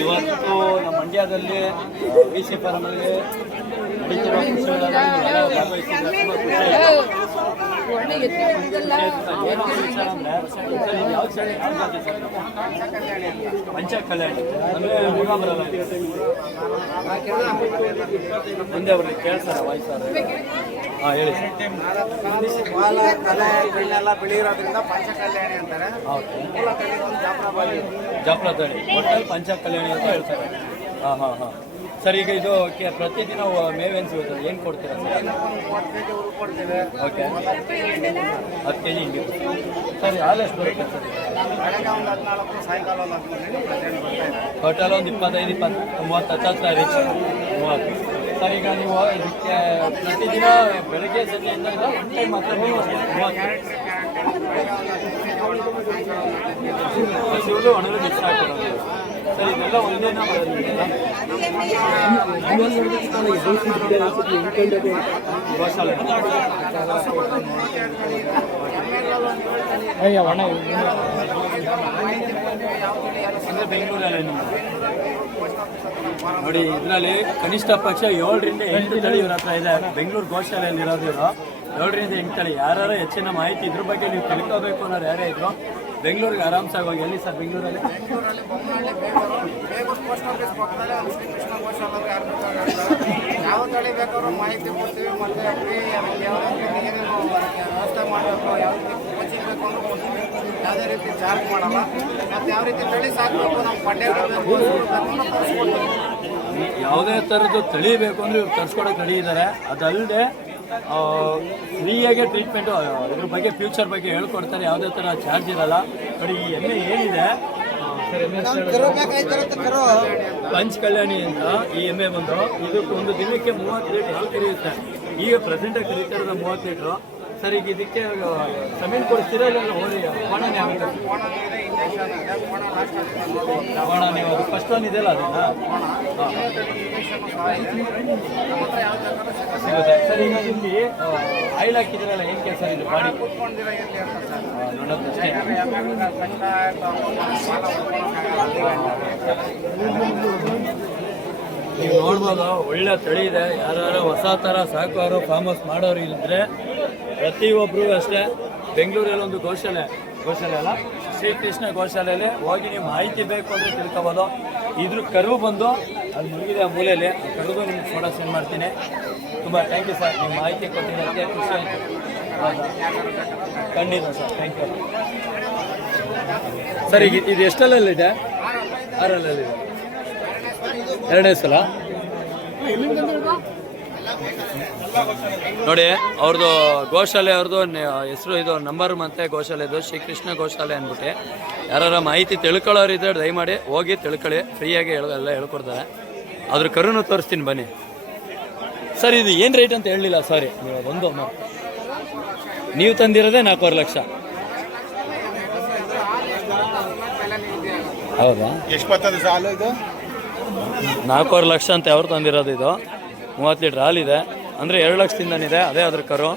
ಇವತ್ತು ನಮ್ಮ ಮಂಡ್ಯದಲ್ಲಿ ವಿ ಸಿ ಫಾರಮಲ್ಲಿ ನಡೀತಿರುವ ಪಂಚ ಕಲ್ಯಾಣಿ ಅಂದರೆ ಮುಗ ಬರಲ್ಲ ಮುಂದೆ ಅವ್ರಿಗೆ ಕೇಳ್ತಾರ ವಯಸ್ಸಾರ. ಹಾಂ ಹೇಳಿ. ಬಾಲ ಕಲೆ ಬೆಳ್ಳೆಲ್ಲ ಬೆಳೆಯಿರೋದ್ರಿಂದ ಪಂಚ ಕಲ್ಯಾಣಿ ಅಂತಾರೆ. ಜಾಪ್ರ ತಳಿ ಒಟ್ಟಲ್ಲಿ ಪಂಚ ಕಲ್ಯಾಣಿ ಅಂತ ಹೇಳ್ತಾರೆ. ಹಾಂ ಹಾಂ ಹಾಂ ಸರ್. ಈಗ ಇದು ಪ್ರತಿದಿನ ಮೇವೇನು ಸಿಗುತ್ತೆ, ಏನು ಕೊಡ್ತೀರಾ ಸರ್? ಓಕೆ 10 kg ಹಿಂಡಿ ಸರ್. ಹಾಲು ಎಷ್ಟು ಬರುತ್ತೆ ಸರ್? ಟೋಟಲ್ ಒಂದು 25, 30 ಹತ್ರ ರೀಚ್ 30. ಸರ್ ಈಗ ನೀವು ಇದಕ್ಕೆ ಪ್ರತಿದಿನ ಬೆಳಗ್ಗೆ ಸಂಜೆಯಿಂದ ಒಂದು ಟೈಮ್ ಮಾತ್ರ ನೀವು 30 ಹಸಿಗಳು ಒಣಗಲು ಮಿಕ್ಸ್ ಹಾಕೋದು ಸರ್. ಇದೆಲ್ಲ ಒಂದೇನ ಗೋಶಾಲೆ ಅಂದರೆ ಬೆಂಗಳೂರಲ್ಲಿ ನೋಡಿ. ಇದರಲ್ಲಿ ಕನಿಷ್ಠ ಪಕ್ಷ 7ರಿಂದ 8 ತಳಿ ಇವ್ರ ಹತ್ರ ಇದೆ. ಬೆಂಗಳೂರು ಗೋಶಾಲೆಯಲ್ಲಿ ಇರೋದಿರೋ 7ರಿಂದ 8 ತಳಿ. ಯಾರು ಹೆಚ್ಚಿನ ಮಾಹಿತಿ ಇದ್ರ ಬಗ್ಗೆ ನೀವು ತಿಳ್ಕೋಬೇಕು ಅನ್ನೋರು ಯಾರೇ ಇದ್ರು ಬೆಂಗಳೂರಿಗೆ ಆರಾಮ್ಸಾಗಿ ಹೋಗಿ. ಎಲ್ಲಿ ಸರ್ ಬೆಂಗಳೂರಲ್ಲಿ? ಯಾವ ತಳಿ ಬೇಕಾದ್ರೂ ಮಾಹಿತಿ ಕೊಡ್ತೀವಿ. ಮತ್ತು ವ್ಯವಸ್ಥೆ ಮಾಡಬೇಕು, ಯಾವ ರೀತಿ ಕೋಚಿಂಗ್ ಬೇಕು ಅಂದ್ರೆ ಕೊಡ್ತೀವಿ. ಯಾವುದೇ ರೀತಿ ಚಾರ್ಜ್ ಮಾಡಲ್ಲ. ಮತ್ತು ಯಾವ ರೀತಿ ತಳಿ ಸಾಕಬೇಕು, ನಮ್ಮ ಪಡ್ಡೆಗಳು ಯಾವುದೇ ಥರದ್ದು ತಳಿ ಬೇಕು ಅಂದರೆ ಇವ್ರು ತರಿಸ್ಕೊಡೋಕೆ ರೆಡಿ ಇದ್ದಾರೆ. ಅದಲ್ಲದೆ ಫ್ರೀಯಾಗೆ ಟ್ರೀಟ್ಮೆಂಟು ಇದ್ರ ಬಗ್ಗೆ ಫ್ಯೂಚರ್ ಬಗ್ಗೆ ಹೇಳ್ಕೊಡ್ತಾರೆ. ಯಾವುದೇ ಥರ ಚಾರ್ಜ್ ಇರಲ್ಲ. ನೋಡಿ ಈ ಎಮ್ಮೆ ಏನಿದೆ ಪಂಚ್ ಕಲ್ಯಾಣಿ ಅಂತ ಈ ಎಮ್ಮೆ ಬಂದು ಇದಕ್ಕೆ ಒಂದು ದಿನಕ್ಕೆ 30 ಲೀಟರ್ ಹಾಲು ಕರೆಯುತ್ತೆ. ಈಗ ಪ್ರೆಸೆಂಟಾಗಿ ಕರೀತಾ ಇರೋದು 30 ಲೀಟ್ರು. ಸರ್ ಈಗ ಇದಕ್ಕೆ ಸಮೀನ್ ಕೊಡ್ತೀರಾ ಇಲ್ಲ ಓದಿ ಕೋಣನೇ ಆಗುತ್ತೆ? ಕೋಣ ನೀವು ಅದು ಫಸ್ಟ್ ಒನ್ ಇದೆಯಲ್ಲ ಅದನ್ನು ಸಿಗುತ್ತೆ ಸರ್. ಈಗ ಇಲ್ಲಿ ಆಯಿಲ್ ಹಾಕಿದ್ರಲ್ಲ ಏನು ಕೆಲಸ ಇದು ಬಾಡಿ ನೋಡೋದಷ್ಟೇ. ನೀವು ನೋಡ್ಬೋದು ಒಳ್ಳೆ ತಳಿ ಇದೆ. ಯಾರು ಹೊಸ ಥರ ಸಾಕೋರು ಫಾರ್ಮ್ ಹೌಸ್ ಮಾಡೋರು ಇದ್ದರೆ ಪ್ರತಿಯೊಬ್ಬರಿಗೂ ಅಷ್ಟೇ ಬೆಂಗಳೂರಲ್ಲಿ ಒಂದು ಗೋಶಾಲೆ ಅಲ್ಲ ಶ್ರೀಕೃಷ್ಣ ಗೋಶಾಲೆಯಲ್ಲಿ ಹೋಗಿ ನೀವು ಮಾಹಿತಿ ಬೇಕು ಅಂದರೆ ತಿಳ್ಕೊಬೋದು. ಇದ್ರ ಕರು ಬಂದು ಅದು ಮುಗಿದ ಮೂಲೆಯಲ್ಲಿ ಆ ಕರುದು ನಿಮ್ಗೆ ಫೋಟೋ ಸೆಂಡ್ ಮಾಡ್ತೀನಿ. ತುಂಬ ಥ್ಯಾಂಕ್ ಯು ಸರ್, ನಿಮ್ಮ ಮಾಹಿತಿ ಕೊಟ್ಟಿದ್ದಕ್ಕೆ ಖುಷಿ ಆಯಿತು. ಖಂಡಿತ ಸರ್, ಥ್ಯಾಂಕ್ ಯು ಸರ್. ಈಗ ಇದು ಎಷ್ಟಲ್ಲಲ್ಲಿದೆ? 6ರಲ್ಲಿದೆ. 2ನೇ ಸಲ ನೋಡಿ. ಅವ್ರದ್ದು ಗೋಶಾಲೆ ಅವ್ರದ್ದು ಹೆಸರು ಇದು ನಂಬರ್ ಮತ್ತೆ ಗೋಶಾಲೆದು ಶ್ರೀಕೃಷ್ಣ ಗೋಶಾಲೆ ಅಂದ್ಬಿಟ್ಟು. ಯಾರ ಮಾಹಿತಿ ತಿಳ್ಕೊಳ್ಳೋರು ಇದ್ದರೆ ದಯಮಾಡಿ ಹೋಗಿ ತಿಳ್ಕೊಳ್ಳಿ. ಫ್ರೀಯಾಗಿ ಎಲ್ಲ ಹೇಳ್ಕೊಡ್ತಾರೆ. ಅದ್ರ ಕರುನು ತೋರಿಸ್ತೀನಿ ಬನ್ನಿ ಸರ್. ಇದು ಏನು ರೇಟ್ ಅಂತ ಹೇಳಲಿಲ್ಲ ಸಾರಿ. ನೀವು ಅದೊಂದು ನೀವು ತಂದಿರೋದೇ 4.5 ಲಕ್ಷ. ಹೌದಾ? ಎಷ್ಟು ಬರ್ತದೆ ಸಾಲು ಇದು? 4.5 ಲಕ್ಷ ಅಂತ ಅವ್ರು ತಂದಿರೋದು. ಇದು 30 ಲೀಟ್ರ್ ಹಾಲಿದೆ ಅಂದರೆ 2 ಲಕ್ಷದಿಂದನಿದೆ. ಅದೇ ಅದ್ರ ಕರು.